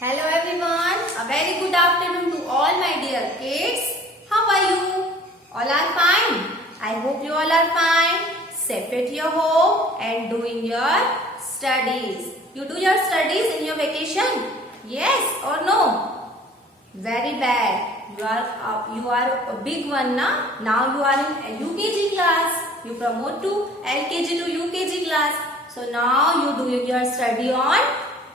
Hello everyone, a very good afternoon to all my dear kids. How are you? All are fine. I hope you all are fine, safe at your home and doing your studies. You do your studies in your vacation? Yes or no? Very bad. You are a big one now. Now you are in UKG class. You promote to LKG to UKG class. So now you do your study on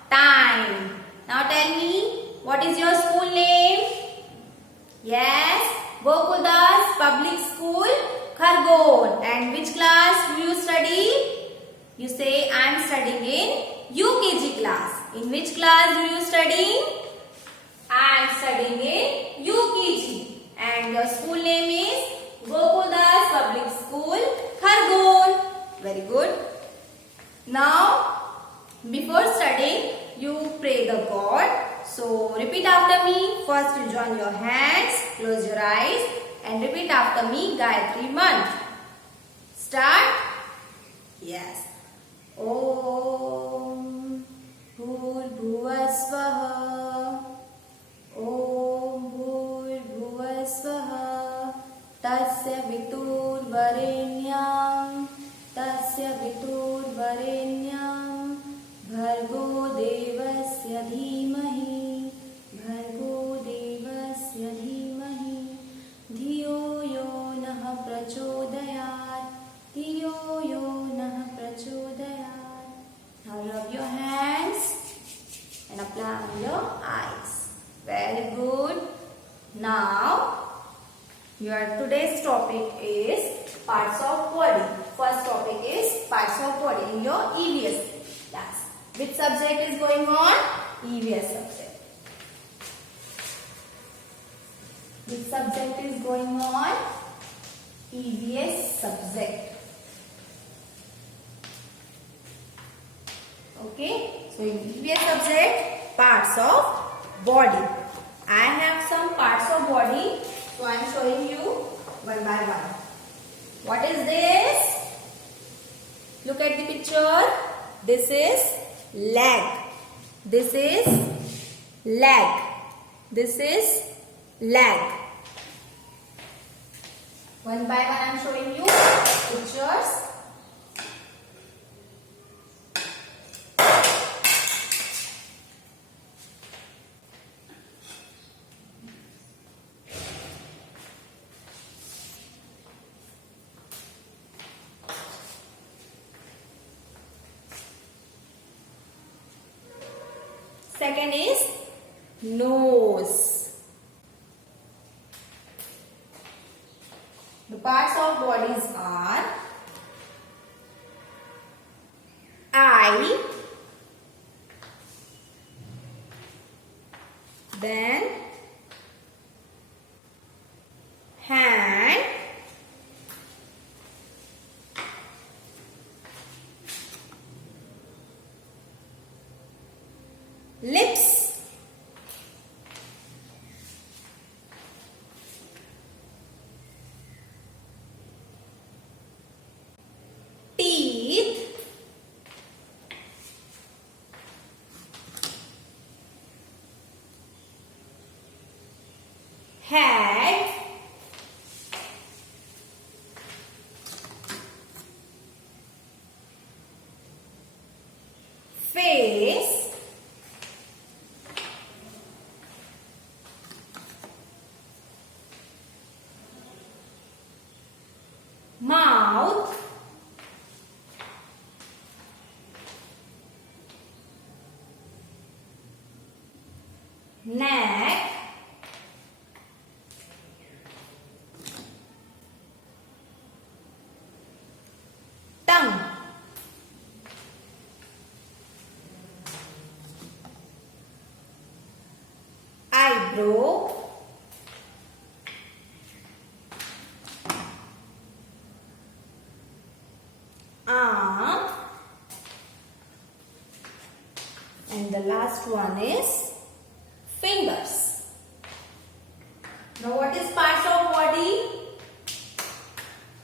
time. Now tell me, what is your school name? Yes, Gokuldas Public School, Khargone. And which class do you study? You say, I am studying in UKG class. In which class do you study? I am studying in UKG. And your school name is Gokuldas Public School, Khargone. Very good. Now, before studying, you pray the God. So, repeat after me. First, you join your hands, close your eyes and repeat after me Gayatri Mantra. Start. Yes. Om Bhurbhuvasvaha. Om Bhurbhuvasvaha. Tasya Viturvarenyam. Tasya Viturvarenyam. Bhargo devasya dhimahi. Bhargo devasya dhimahi. Dhiyo yo nah prachodayat. Dhiyo yo nah prachodayat. Now rub your hands and apply on your eyes. Very good. Now your today's topic is parts of body. First topic is parts of body in your EVS class. Which subject is going on? EVS subject. Which subject is going on? EVS subject. Okay. So in EVS subject, parts of body. I have some parts of body. So I am showing you one by one. What is this? Look at the picture. This is leg. This is leg. This is leg. One by one I am showing you pictures. Second is nose. The parts of bodies are eye, then hand, lips, teeth, head, face, mouth, neck, tongue, eyebrow, arm, and the last one is fingers. Now what is parts of body?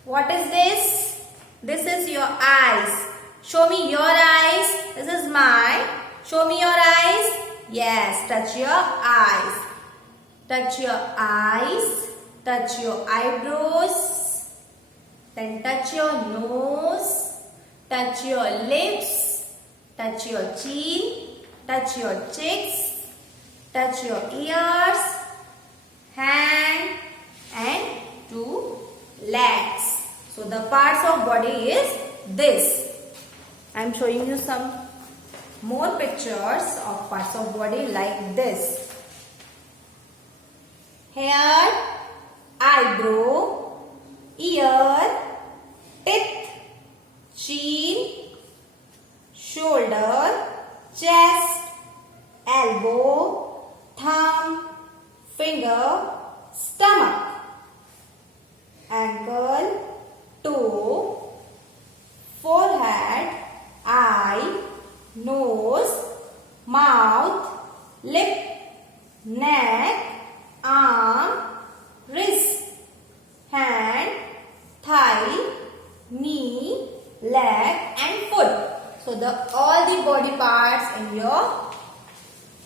What is this? This is your eyes. Show me your eyes. This is mine. Show me your eyes. Yes, touch your eyes. Touch your eyes. Touch your eyebrows. Then touch your nose. Touch your lips. Touch your chin. Touch your cheeks. Touch your ears. Hand and 2 legs. So the parts of body is this. I am showing you some more pictures of parts of body like this. Hair, eyebrow, ear, teeth, chin, shoulder, chest, elbow, thumb, finger, stomach, ankle, toe, forehead, eye, nose, mouth, lip, neck, arm, wrist, hand, thigh, knee, leg and foot. So all the body parts in your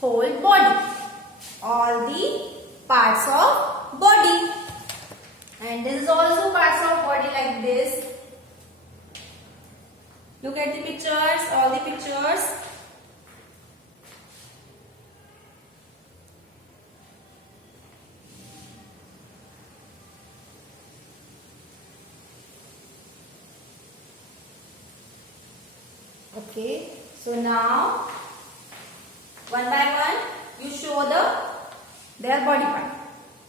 whole body. All the parts of body. And this is also parts of body like this. Look at the pictures, all the pictures. Okay, so now one by one you show their body part.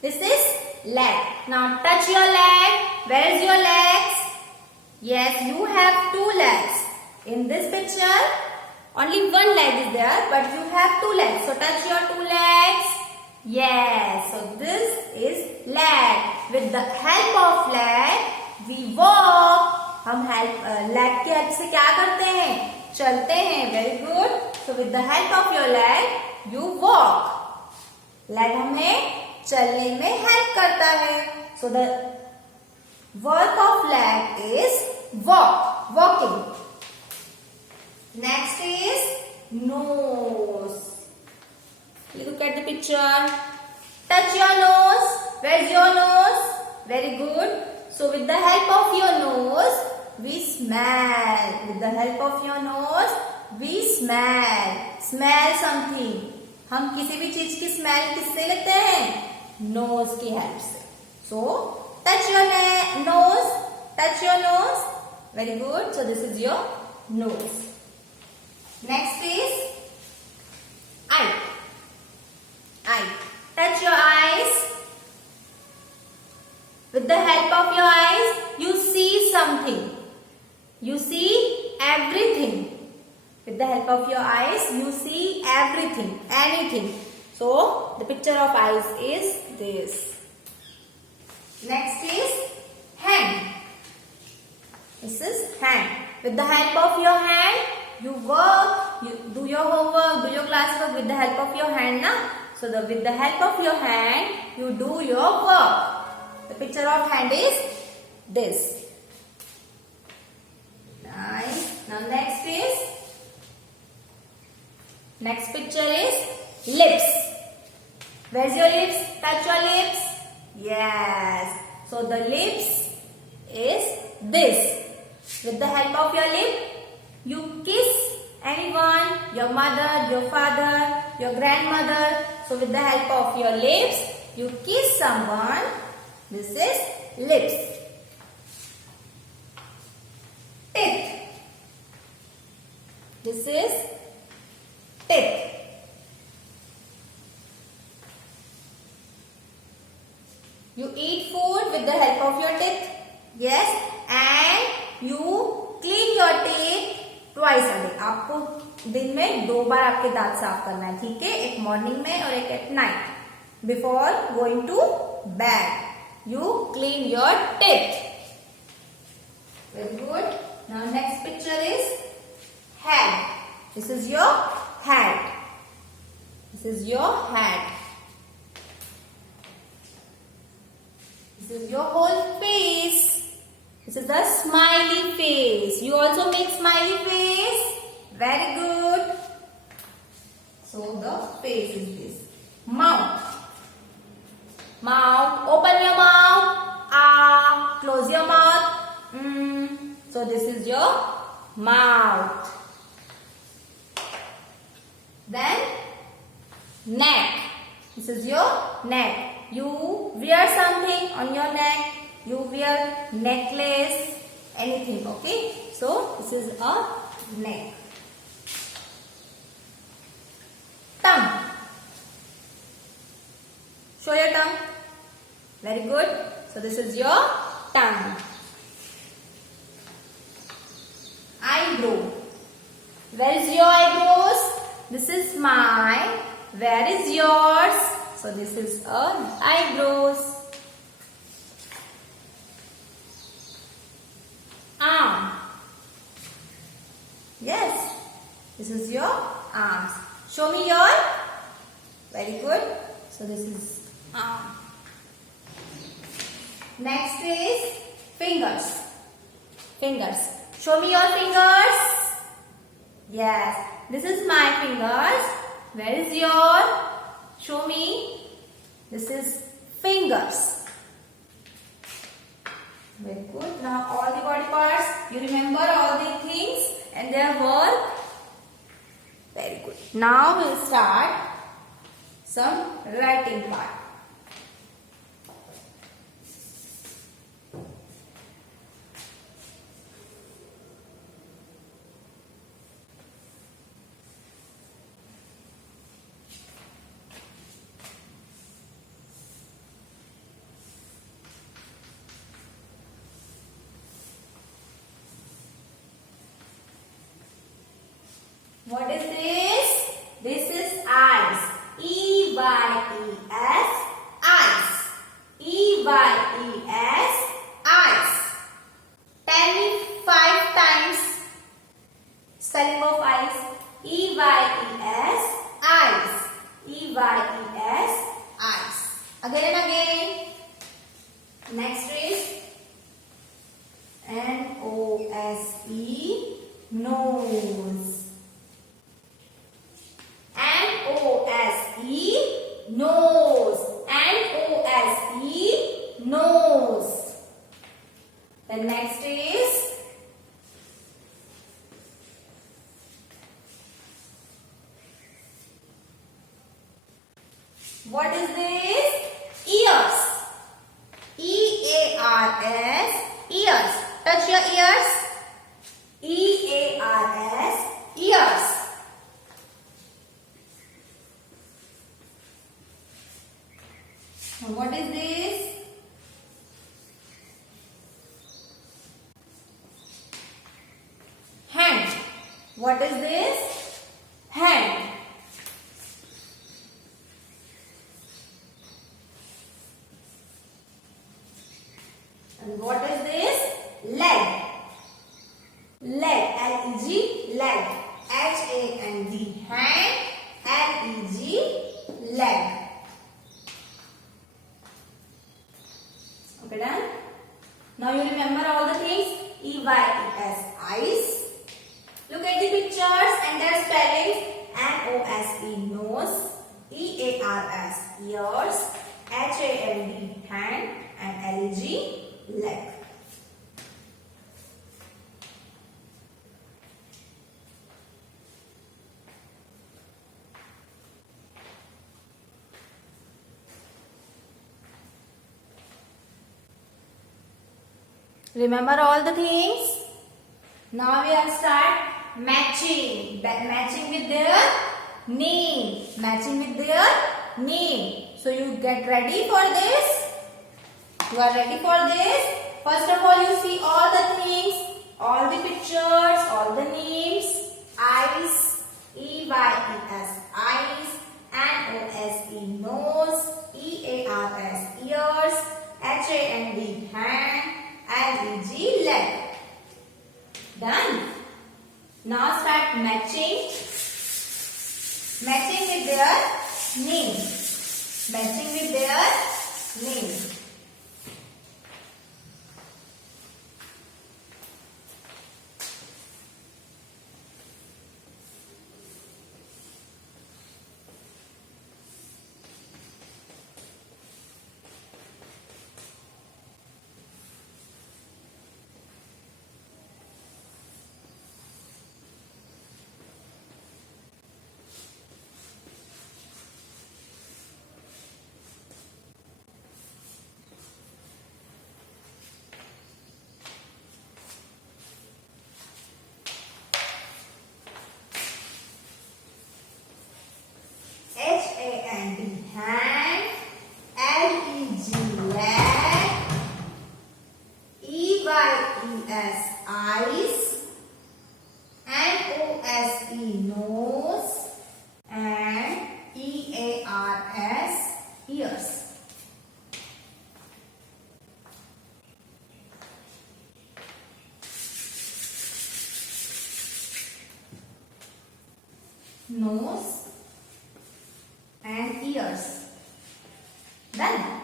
This is leg. Now touch your leg. Where is your legs? Yes, you have 2 legs. In this picture, only 1 leg is there, but you have 2 legs. So touch your 2 legs. Yes, so this is leg. With the help of leg, we walk. हम leg की help से क्या करते हैं? चलते हैं. Very good. So with the help of your leg, you walk. Leg हमें चलने में हेल्प करता है. So the work of leg is walking. Next is nose. Look at the picture. Touch your nose. Where's your nose? Very good. So with the help of your nose, we smell. With the help of your nose, we smell. Smell something. हम किसी भी चीज की smell किससे लेते हैं? Knows की help से. So touch your nose. Touch your nose. Very good. So this is your nose. Next is eye. Eye. Touch your eyes. With the help of your eyes, you see something. You see everything. With the help of your eyes, you see everything, anything. So the picture of eyes is this. Next is hand. This is hand. With the help of your hand, you work, you do your homework, do your classwork with the help of your hand, na? So with the help of your hand, you do your work. The picture of hand is this. Nice. Now next picture is lips. Where's your lips? Touch your lips. Yes. So the lips is this. With the help of your lip, you kiss anyone, your mother, your father, your grandmother. So with the help of your lips, you kiss someone. This is lips. Teeth. This is teeth. You eat food with the help of your teeth. Yes. And you clean your teeth twice a day. आपको दिन में 2 बार आपके दांत साफ करना है. ठीक है. एक मॉर्निंग में और एक at night. Before going to bed, you clean your teeth. Very good. Now next picture is head. This is your head. This is your head. This is your whole face. This is the smiley face. You also make smiley face. Very good. So the face is this. Mouth. Mouth. Open your mouth. Ah. Close your mouth. So this is your mouth. Then neck. This is your neck. You wear something on your neck. You wear necklace, anything, okay? So this is a neck. Tongue. Show your tongue. Very good. So this is your tongue. Eyebrow. Where is your eyebrows? This is mine. Where is yours? So this is eyebrows. Arm. Yes. This is your arms. Show me your. Very good. So this is arm. Next is fingers. Fingers. Show me your fingers. Yes. This is my fingers. Where is your? Show me. This is fingers. Very good. Now all the body parts. You remember all the things and their work. Very good. Now we'll start some writing part. What is this? This is eyes. E-Y-E-S, eyes. E-Y-E-S, eyes. Tell me 5 times spelling of eyes. E-Y-E-S, eyes. E-Y-E-S, eyes. Again and again. Next is N-O-S-E, nose. N-O-S-E, nose. N-O-S-E, nose. The next is what is this? Ears. E-A-R-S, ears. Touch your ears. E-A-R-S, ears. What is this? Hand. What is this? Hand. And what is this? Leg. Leg. L-E-G, leg. H-A-N-D, hand. L-E-G, leg. Okay, done? Now you remember all the things. E-Y-E-S, eyes. Look at the pictures and their spellings. N-O-S-E, nose. E-A-R-S, ears. H-A-N-D, hand. And L-E-G, leg. Remember all the things? Now we have start matching. Matching with their name. Matching with their name. So you get ready for this? You are ready for this? First of all, you see all the things, all the pictures, all the names. Eyes, E-Y-E-S, eyes. N-O-S-E, nose. E-A-R-S, ears. H-A-N-D, hand. L-E-G, leg. Done. Now start matching. Matching with their name. Matching with their name. nose and ears. Done.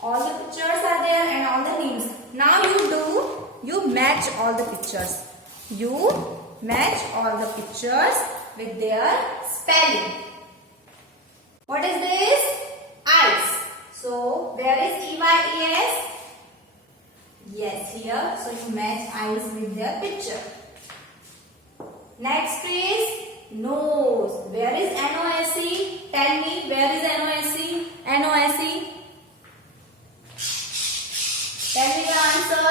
All the pictures are there and all the names. Now you match all the pictures. You match all the pictures with their spelling. What is this? Eyes. So where is EYES? Yes, here. So you match eyes with their picture. Next is nose. Where is NOSE? Tell me, where is NOSE? NOSE. Tell me the answer.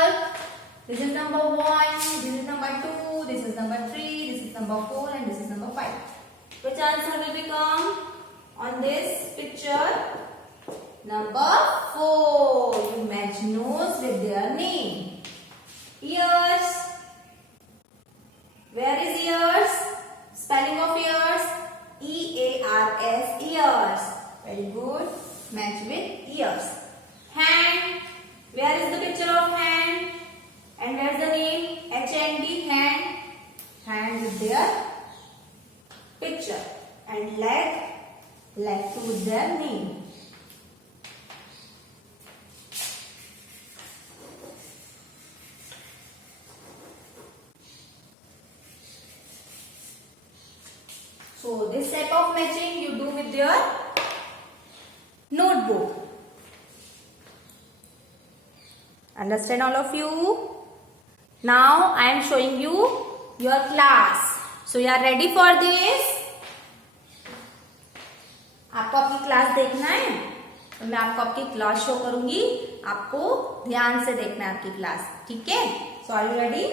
This is number 1, this is number 2, this is number 3, this is number 4 and this is number 5. Which answer will become on this picture? Number 4. You match nose with their name. Ears. Where is ears? Spelling of ears? EARS, ears. Very good. Match with ears. Hand. Where is the picture of hand? And where is the name? HND, hand. Hand with their picture. And leg. Leg to with their name. So this type of matching you do with your notebook. Understand all of you? Now I am showing you your class. So you are ready for this? आपको आपकी class देखना है तो मैं आपको आपकी class show करूंगी. आपको ध्यान से देखना है आपकी क्लास. ठीक है? So are you ready?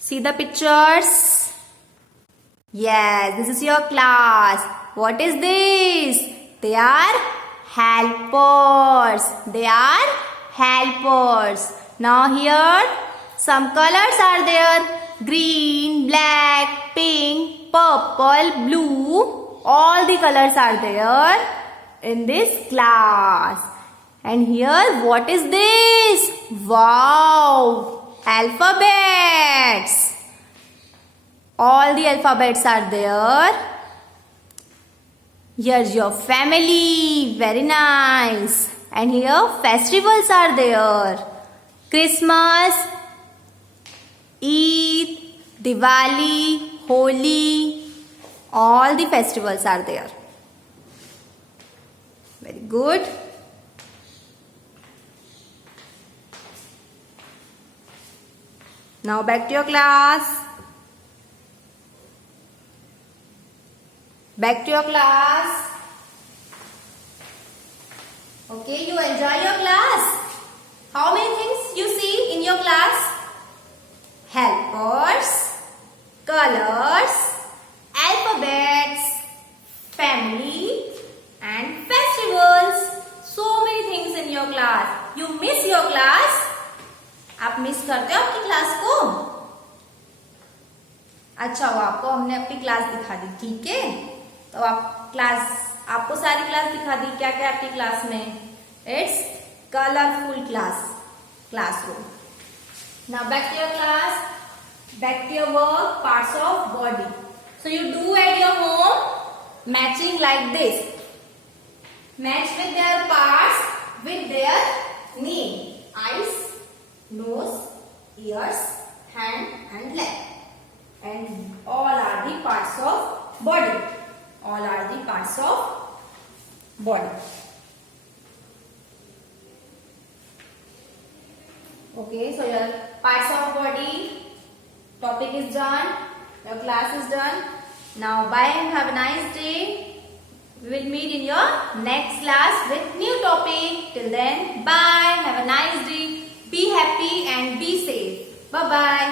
See the pictures. Yes, this is your class. What is this? They are helpers. They are helpers. Now here some colors are there. Green, black, pink, purple, blue. All the colors are there in this class. And here what is this? Wow! Alphabets. All the alphabets are there. Here's your family. Very nice. And here festivals are there. Christmas, Eid, Diwali, Holi. All the festivals are there. Very good. Now back to your class. Back to your class. Okay, you enjoy your class. How many things you see in your class? Helpers, colors, alphabets, family and festivals. So many things in your class. You miss your class? आप miss करते हो आपकी class को? अच्छा हुआ आपको हमने अपनी क्लास दिखा दी. ठीक है, तो आप क्लास आपको सारी क्लास दिखा दी. क्या क्या आपकी क्लास में? It's colourful classroom. Now back to your class. Back to your work. Parts of body. So you do at your home matching like this. Match with their parts with their name. Eyes, nose, ears, hand and leg. And all are the parts of body. All are the parts of body. Okay, so your parts of body topic is done. Your class is done. Now bye and have a nice day. We will meet in your next class with new topic. Till then, bye. Have a nice day. Be happy and be safe. Bye-bye.